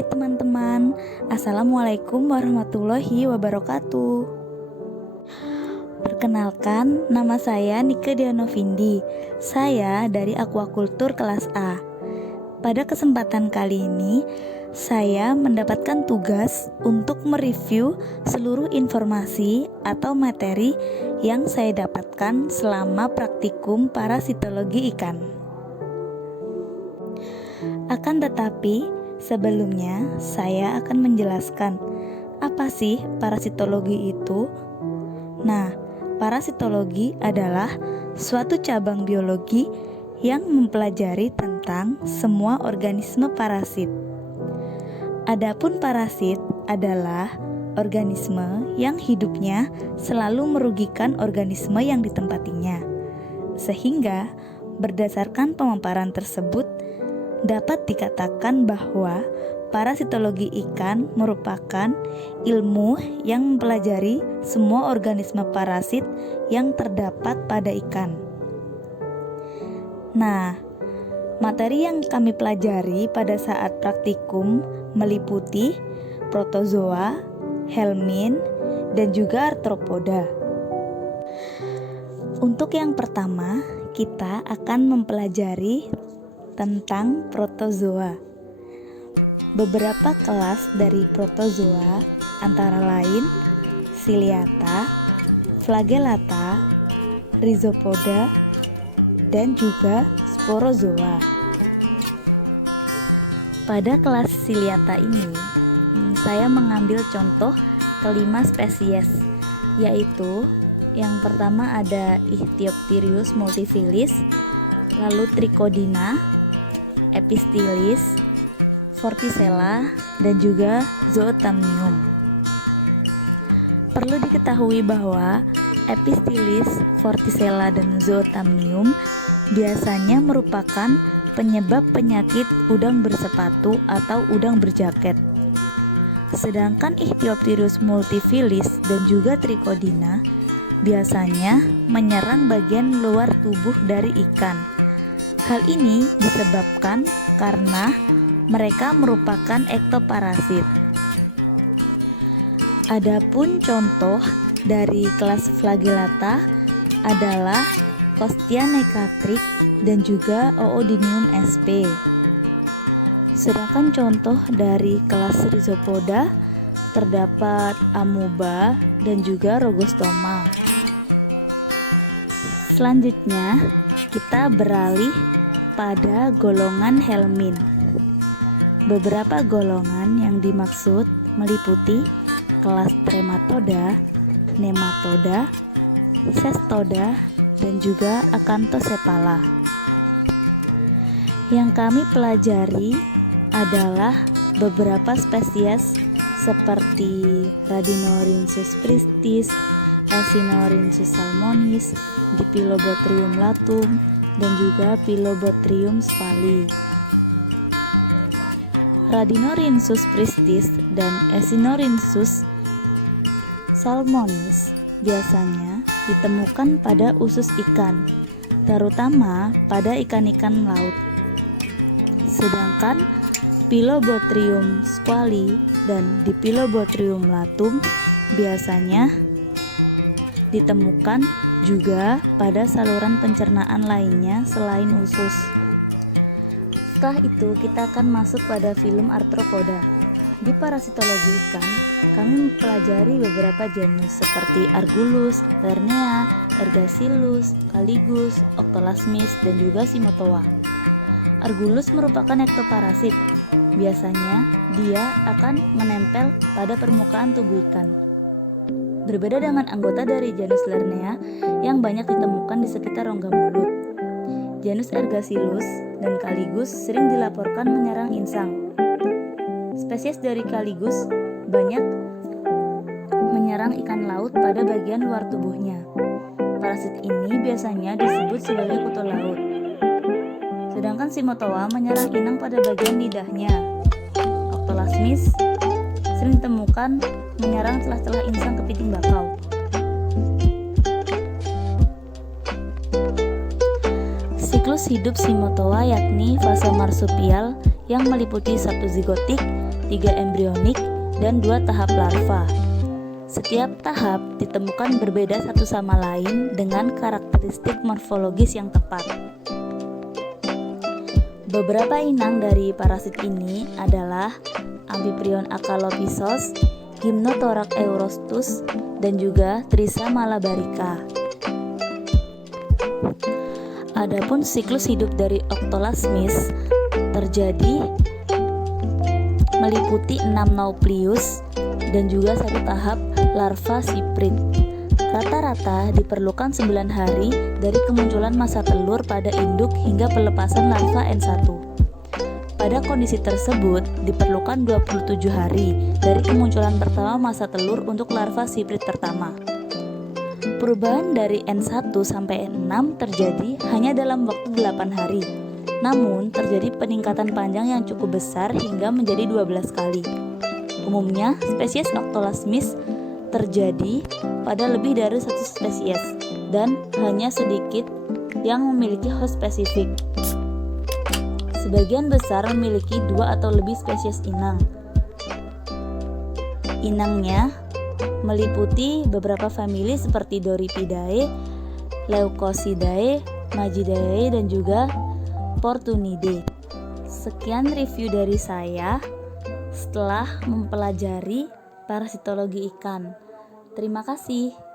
Hai teman-teman, Assalamualaikum warahmatullahi wabarakatuh. Perkenalkan, nama saya Nike Dianovindi. Saya dari Aquaculture kelas A. Pada kesempatan kali ini, saya mendapatkan tugas untuk mereview seluruh informasi atau materi yang saya dapatkan selama praktikum parasitologi ikan. Akan tetapi, sebelumnya saya akan menjelaskan apa sih parasitologi itu. Nah, parasitologi adalah suatu cabang biologi yang mempelajari tentang semua organisme parasit. Adapun parasit adalah organisme yang hidupnya selalu merugikan organisme yang ditempatinya. Sehingga berdasarkan pemaparan tersebut dapat dikatakan bahwa parasitologi ikan merupakan ilmu yang mempelajari semua organisme parasit yang terdapat pada ikan. Nah, materi yang kami pelajari pada saat praktikum meliputi protozoa, helmin, dan juga arthropoda. Untuk yang pertama, kita akan mempelajari tentang protozoa. Beberapa kelas dari protozoa antara lain Ciliata, Flagellata, Rhizopoda, dan juga Sporozoa. Pada kelas Ciliata ini, saya mengambil contoh kelima spesies, yaitu yang pertama ada Ichthyopteryus multifilis, lalu Trichodina, Epistylis, Vorticella, dan juga Zootamnium. Perlu diketahui bahwa Epistylis, Vorticella, dan Zootamnium biasanya merupakan penyebab penyakit udang bersepatu atau udang berjaket. Sedangkan Ichthyopteryus multifilis dan juga Trichodina biasanya menyerang bagian luar tubuh dari ikan. Hal ini disebabkan karena mereka merupakan ektoparasit. Adapun contoh dari kelas Flagellata adalah Costia necatrix dan juga Oodinium sp. Sedangkan contoh dari kelas Rhizopoda terdapat Amoeba dan juga Rogostoma. Selanjutnya, kita beralih pada golongan helmin. Beberapa golongan yang dimaksud meliputi kelas Trematoda, Nematoda, Cestoda, dan juga Acanthosepala. Yang kami pelajari adalah beberapa spesies seperti Radinorhynchus pristis, Echinorhynchus salmonis, Dipilobothrium latum, dan juga Pilobothrium sphaly. Radinorhynchus pristis dan Echinorhynchus salmonis biasanya ditemukan pada usus ikan, terutama pada ikan-ikan laut. Sedangkan Pilobothrium sphaly dan Dipilobothrium latum biasanya ditemukan juga pada saluran pencernaan lainnya selain usus. Setelah itu kita akan masuk pada filum Arthropoda. Di parasitologi ikan, kami mempelajari beberapa genus seperti Argulus, Lernea, Ergacillus, Caligus, Octolasmis, dan juga Simotoa. Argulus merupakan ektoparasit. Biasanya dia akan menempel pada permukaan tubuh ikan. Berbeda dengan anggota dari genus Lernea yang banyak ditemukan di sekitar rongga mulut. Genus Ergacillus dan Caligus sering dilaporkan menyerang insang. Spesies dari Caligus banyak menyerang ikan laut pada bagian luar tubuhnya. Parasit ini biasanya disebut sebagai kutu laut. Sedangkan Simotoa menyerang inang pada bagian lidahnya. Octolasmis sering ditemukan menyerang celah-celah insang kepiting bakau. Siklus hidup Simotoa yakni fase marsupial yang meliputi 1 zigotik, 3 embrionik, dan 2 tahap larva. Setiap tahap ditemukan berbeda satu sama lain dengan karakteristik morfologis yang tepat. Beberapa inang dari parasit ini adalah Amphiprion acalophysos, Gymnothorax eurostus, dan juga Thrisa malabarica. Adapun siklus hidup dari Octolasmis terjadi meliputi 6 nauplius dan juga 1 tahap larva siprit. Rata-rata diperlukan 9 hari dari kemunculan masa telur pada induk hingga pelepasan larva N1. Pada kondisi tersebut diperlukan 27 hari dari kemunculan pertama masa telur untuk larva siprit pertama. Perubahan dari N1 sampai N6 terjadi hanya dalam waktu 8 hari. Namun terjadi peningkatan panjang yang cukup besar hingga menjadi 12 kali. Umumnya, spesies Octolasmis terjadi pada lebih dari 1 spesies dan hanya sedikit yang memiliki host spesifik. Sebagian besar memiliki 2 atau lebih spesies inang. Inangnya meliputi beberapa famili seperti Doripidae, Leucosidae, Magidae, dan juga Portunidae. Sekian review dari saya setelah mempelajari parasitologi ikan. Terima kasih.